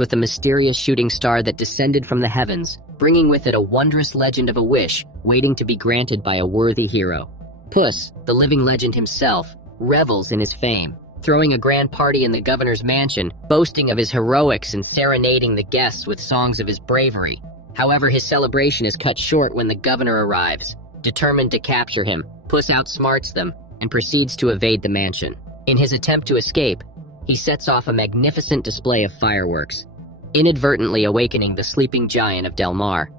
with a mysterious shooting star that descended from the heavens, bringing with it a wondrous legend of a wish waiting to be granted by a worthy hero. Puss, the living legend himself, revels in his fame, throwing a grand party in the governor's mansion, boasting of his heroics and serenading the guests with songs of his bravery. However, his celebration is cut short when the governor arrives. Determined to capture him, Puss outsmarts them and proceeds to evade the mansion. In his attempt to escape, he sets off a magnificent display of fireworks, inadvertently awakening the sleeping giant of Del Mar.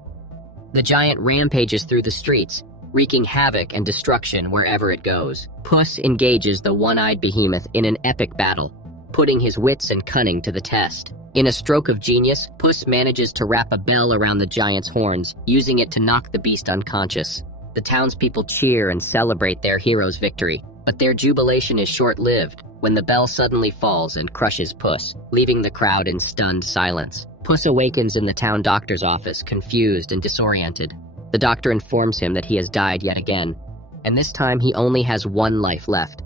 The giant rampages through the streets, wreaking havoc and destruction wherever it goes. Puss engages the one-eyed behemoth in an epic battle, putting his wits and cunning to the test. In a stroke of genius, Puss manages to wrap a bell around the giant's horns, using it to knock the beast unconscious. The townspeople cheer and celebrate their hero's victory, but their jubilation is short-lived when the bell suddenly falls and crushes Puss, leaving the crowd in stunned silence. Puss awakens in the town doctor's office, confused and disoriented. The doctor informs him that he has died yet again, and this time he only has one life left.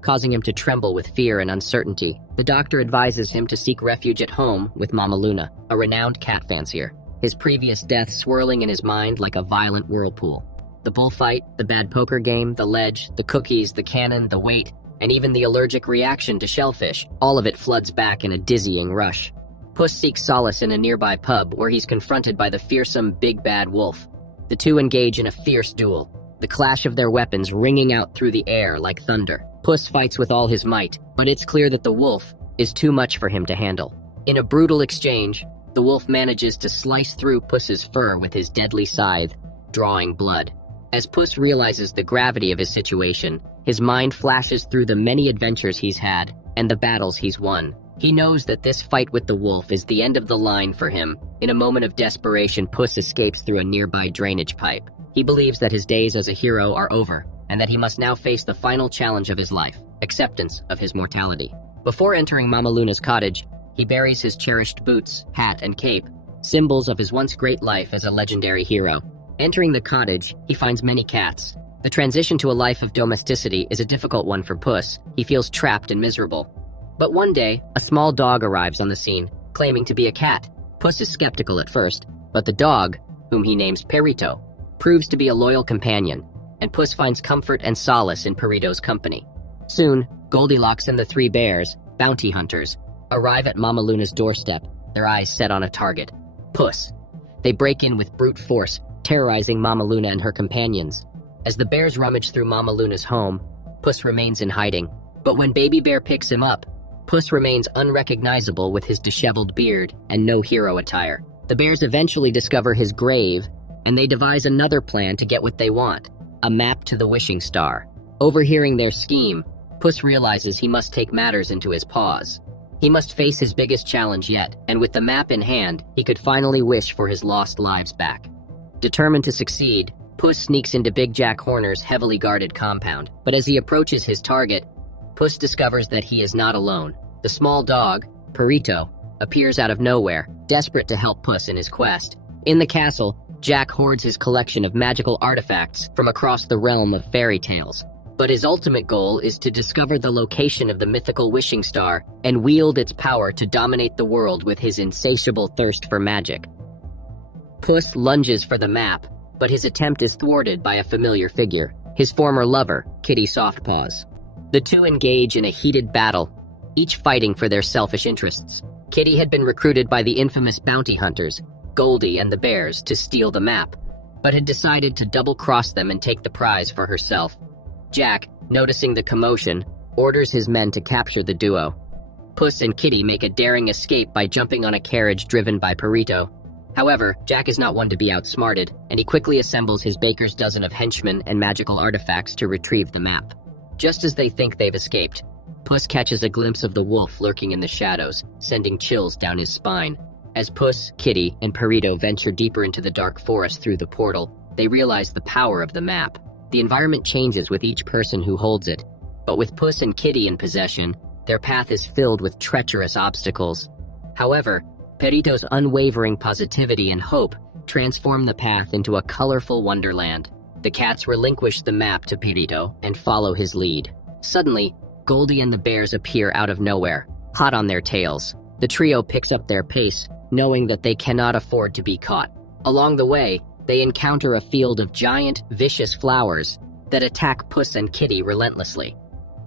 Causing him to tremble with fear and uncertainty, the doctor advises him to seek refuge at home with Mama Luna, a renowned cat fancier, his previous death swirling in his mind like a violent whirlpool. The bullfight, the bad poker game, the ledge, the cookies, the cannon, the weight, and even the allergic reaction to shellfish, all of it floods back in a dizzying rush. Puss seeks solace in a nearby pub where he's confronted by the fearsome big bad wolf. The two engage in a fierce duel, the clash of their weapons ringing out through the air like thunder. Puss fights with all his might, but it's clear that the wolf is too much for him to handle. In a brutal exchange, the wolf manages to slice through Puss's fur with his deadly scythe, drawing blood. As Puss realizes the gravity of his situation, his mind flashes through the many adventures he's had and the battles he's won. He knows that this fight with the wolf is the end of the line for him. In a moment of desperation, Puss escapes through a nearby drainage pipe. He believes that his days as a hero are over, and that he must now face the final challenge of his life, acceptance of his mortality. Before entering Mama Luna's cottage, he buries his cherished boots, hat, and cape, symbols of his once great life as a legendary hero. Entering the cottage, he finds many cats. The transition to a life of domesticity is a difficult one for Puss. He feels trapped and miserable. But one day, a small dog arrives on the scene, claiming to be a cat. Puss is skeptical at first, but the dog, whom he names Perito, proves to be a loyal companion, and Puss finds comfort and solace in Perito's company. Soon, Goldilocks and the three bears, bounty hunters, arrive at Mama Luna's doorstep, their eyes set on a target, Puss. They break in with brute force, terrorizing Mama Luna and her companions. As the bears rummage through Mama Luna's home, Puss remains in hiding. But when Baby Bear picks him up, Puss remains unrecognizable with his disheveled beard and no hero attire. The bears eventually discover his grave, and they devise another plan to get what they want, a map to the wishing star. Overhearing their scheme, Puss realizes he must take matters into his paws. He must face his biggest challenge yet, and with the map in hand, he could finally wish for his lost lives back. Determined to succeed, Puss sneaks into Big Jack Horner's heavily guarded compound, but as he approaches his target, Puss discovers that he is not alone. The small dog, Perito, appears out of nowhere, desperate to help Puss in his quest. In the castle, Jack hoards his collection of magical artifacts from across the realm of fairy tales. But his ultimate goal is to discover the location of the mythical wishing star and wield its power to dominate the world with his insatiable thirst for magic. Puss lunges for the map, but his attempt is thwarted by a familiar figure, his former lover, Kitty Softpaws. The two engage in a heated battle, each fighting for their selfish interests. Kitty had been recruited by the infamous bounty hunters, Goldie and the Bears, to steal the map, but had decided to double-cross them and take the prize for herself. Jack, noticing the commotion, orders his men to capture the duo. Puss and Kitty make a daring escape by jumping on a carriage driven by Perito. However, Jack is not one to be outsmarted, and he quickly assembles his baker's dozen of henchmen and magical artifacts to retrieve the map. Just as they think they've escaped, Puss catches a glimpse of the wolf lurking in the shadows, sending chills down his spine. As Puss, Kitty, and Perito venture deeper into the dark forest through the portal, they realize the power of the map. The environment changes with each person who holds it, but with Puss and Kitty in possession, their path is filled with treacherous obstacles. However, Perito's unwavering positivity and hope transform the path into a colorful wonderland. The cats relinquish the map to Perito and follow his lead. Suddenly, Goldie and the Bears appear out of nowhere, hot on their tails. The trio picks up their pace, knowing that they cannot afford to be caught. Along the way, they encounter a field of giant, vicious flowers that attack Puss and Kitty relentlessly.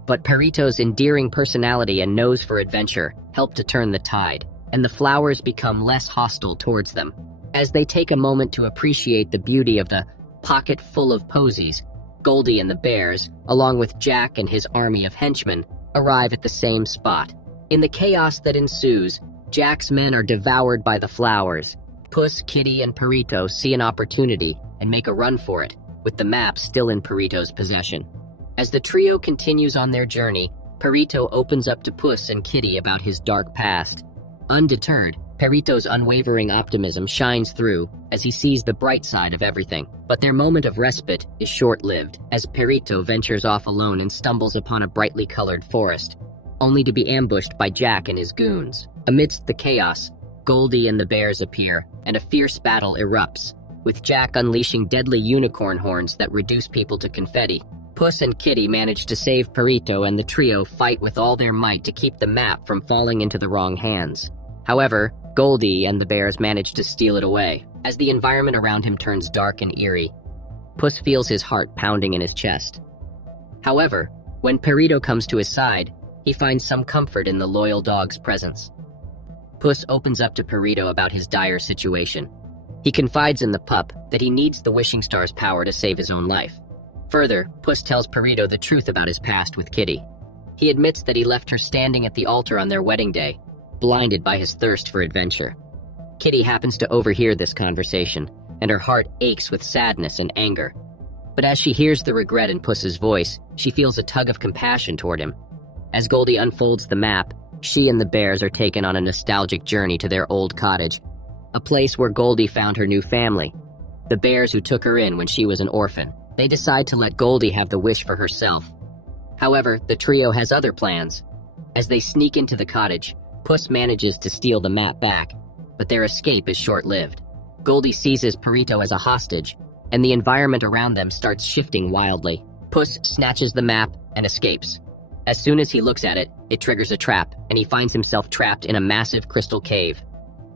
But Perito's endearing personality and nose for adventure help to turn the tide, and the flowers become less hostile towards them. As they take a moment to appreciate the beauty of the pocket full of posies, Goldie and the bears, along with Jack and his army of henchmen, arrive at the same spot. In the chaos that ensues, Jack's men are devoured by the flowers. Puss, Kitty, and Perito see an opportunity and make a run for it, with the map still in Perito's possession. As the trio continues on their journey, Perito opens up to Puss and Kitty about his dark past. Undeterred, Perito's unwavering optimism shines through as he sees the bright side of everything. But their moment of respite is short-lived, as Perito ventures off alone and stumbles upon a brightly colored forest, only to be ambushed by Jack and his goons. Amidst the chaos, Goldie and the bears appear, and a fierce battle erupts, with Jack unleashing deadly unicorn horns that reduce people to confetti. Puss and Kitty manage to save Perito, and the trio fight with all their might to keep the map from falling into the wrong hands. However, Goldie and the bears manage to steal it away. As the environment around him turns dark and eerie, Puss feels his heart pounding in his chest. However, when Perito comes to his side, he finds some comfort in the loyal dog's presence. Puss opens up to Perito about his dire situation. He confides in the pup that he needs the wishing star's power to save his own life. Further, Puss tells Perito the truth about his past with Kitty. He admits that he left her standing at the altar on their wedding day, blinded by his thirst for adventure. Kitty happens to overhear this conversation, and her heart aches with sadness and anger. But as she hears the regret in Puss's voice, she feels a tug of compassion toward him. As Goldie unfolds the map, she and the bears are taken on a nostalgic journey to their old cottage, a place where Goldie found her new family, the bears who took her in when she was an orphan. They decide to let Goldie have the wish for herself. However, the trio has other plans. As they sneak into the cottage, Puss manages to steal the map back, but their escape is short-lived. Goldie seizes Perito as a hostage, and the environment around them starts shifting wildly. Puss snatches the map and escapes. As soon as he looks at it, it triggers a trap, and he finds himself trapped in a massive crystal cave.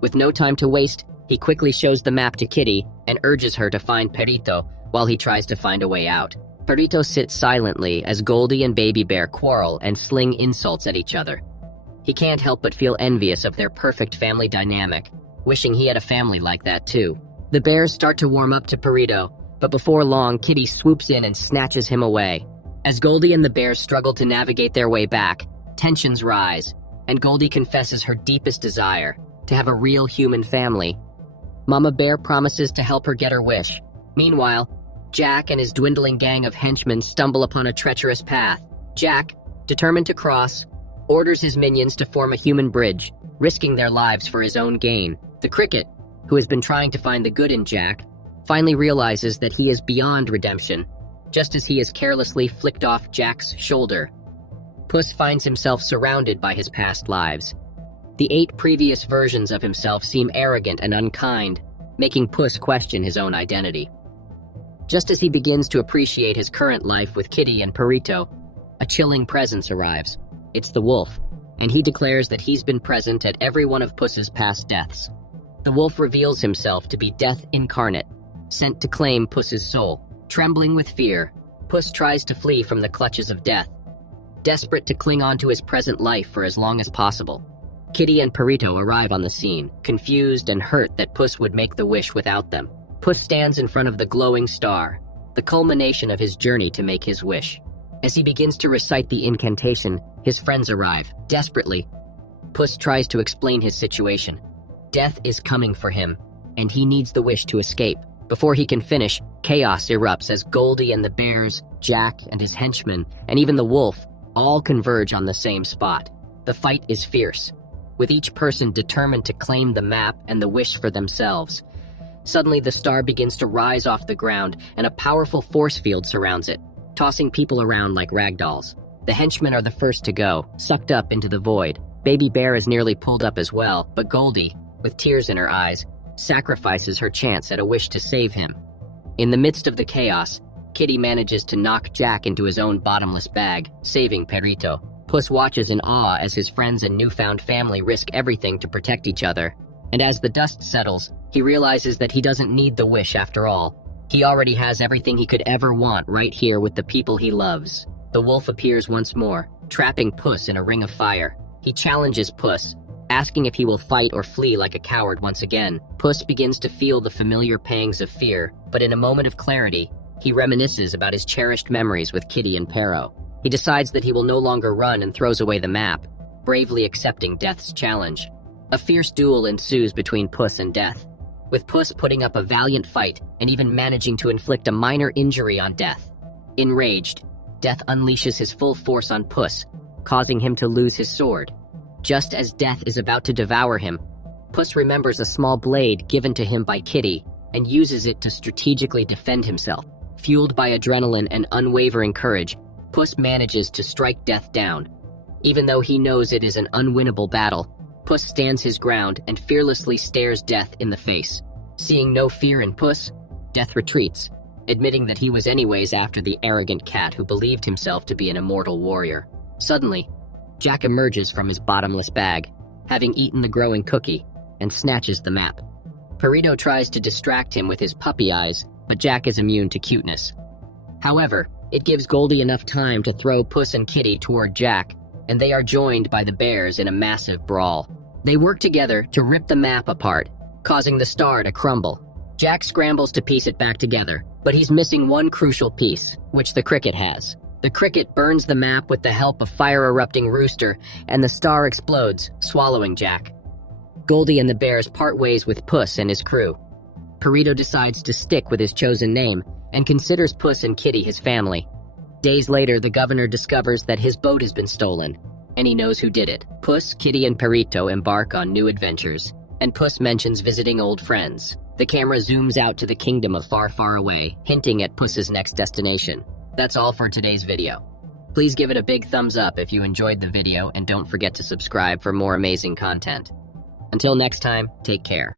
With no time to waste, he quickly shows the map to Kitty and urges her to find Perito while he tries to find a way out. Perito sits silently as Goldie and Baby Bear quarrel and sling insults at each other. He can't help but feel envious of their perfect family dynamic, wishing he had a family like that too. The bears start to warm up to Perito, but before long, Kitty swoops in and snatches him away. As Goldie and the bears struggle to navigate their way back, tensions rise, and Goldie confesses her deepest desire, to have a real human family. Mama Bear promises to help her get her wish. Meanwhile, Jack and his dwindling gang of henchmen stumble upon a treacherous path. Jack, determined to cross, orders his minions to form a human bridge, risking their lives for his own gain. The cricket, who has been trying to find the good in Jack, finally realizes that he is beyond redemption, just as he has carelessly flicked off Jack's shoulder. Puss finds himself surrounded by his past lives. The 8 previous versions of himself seem arrogant and unkind, making Puss question his own identity. Just as he begins to appreciate his current life with Kitty and Perito, a chilling presence arrives. It's the wolf, and he declares that he's been present at every one of Puss's past deaths. The wolf reveals himself to be death incarnate, sent to claim Puss's soul. Trembling with fear, Puss tries to flee from the clutches of death, desperate to cling on to his present life for as long as possible. Kitty and Perito arrive on the scene, confused and hurt that Puss would make the wish without them. Puss stands in front of the glowing star, the culmination of his journey to make his wish. As he begins to recite the incantation, his friends arrive. Desperately, Puss tries to explain his situation. Death is coming for him, and he needs the wish to escape. Before he can finish, chaos erupts as Goldie and the bears, Jack and his henchmen, and even the wolf all converge on the same spot. The fight is fierce, with each person determined to claim the map and the wish for themselves. Suddenly, the star begins to rise off the ground, and a powerful force field surrounds it, tossing people around like ragdolls. The henchmen are the first to go, sucked up into the void. Baby Bear is nearly pulled up as well, but Goldie, with tears in her eyes, sacrifices her chance at a wish to save him. In the midst of the chaos, Kitty manages to knock Jack into his own bottomless bag, saving Perito. Puss watches in awe as his friends and newfound family risk everything to protect each other. And as the dust settles, he realizes that he doesn't need the wish after all. He already has everything he could ever want right here with the people he loves. The wolf appears once more, trapping Puss in a ring of fire. He challenges Puss, asking if he will fight or flee like a coward once again. Puss begins to feel the familiar pangs of fear, but in a moment of clarity, he reminisces about his cherished memories with Kitty and Pero. He decides that he will no longer run and throws away the map, bravely accepting Death's challenge. A fierce duel ensues between Puss and Death, with Puss putting up a valiant fight and even managing to inflict a minor injury on Death. Enraged, Death unleashes his full force on Puss, causing him to lose his sword. Just as Death is about to devour him, Puss remembers a small blade given to him by Kitty and uses it to strategically defend himself. Fueled by adrenaline and unwavering courage, Puss manages to strike Death down. Even though he knows it is an unwinnable battle, Puss stands his ground and fearlessly stares Death in the face. Seeing no fear in Puss, Death retreats, admitting that he was anyways after the arrogant cat who believed himself to be an immortal warrior. Suddenly, Jack emerges from his bottomless bag, having eaten the growing cookie, and snatches the map. Perito tries to distract him with his puppy eyes, but Jack is immune to cuteness. However, it gives Goldie enough time to throw Puss and Kitty toward Jack, and they are joined by the bears in a massive brawl. They work together to rip the map apart, causing the star to crumble. Jack scrambles to piece it back together, but he's missing one crucial piece, which the cricket has. The cricket burns the map with the help of fire-erupting Rooster, and the star explodes, swallowing Jack. Goldie and the bears part ways with Puss and his crew. Perito decides to stick with his chosen name and considers Puss and Kitty his family. Days later, the governor discovers that his boat has been stolen, and he knows who did it. Puss, Kitty, and Perito embark on new adventures, and Puss mentions visiting old friends. The camera zooms out to the kingdom of far, far away, hinting at Puss's next destination. That's all for today's video. Please give it a big thumbs up if you enjoyed the video, and don't forget to subscribe for more amazing content. Until next time, take care.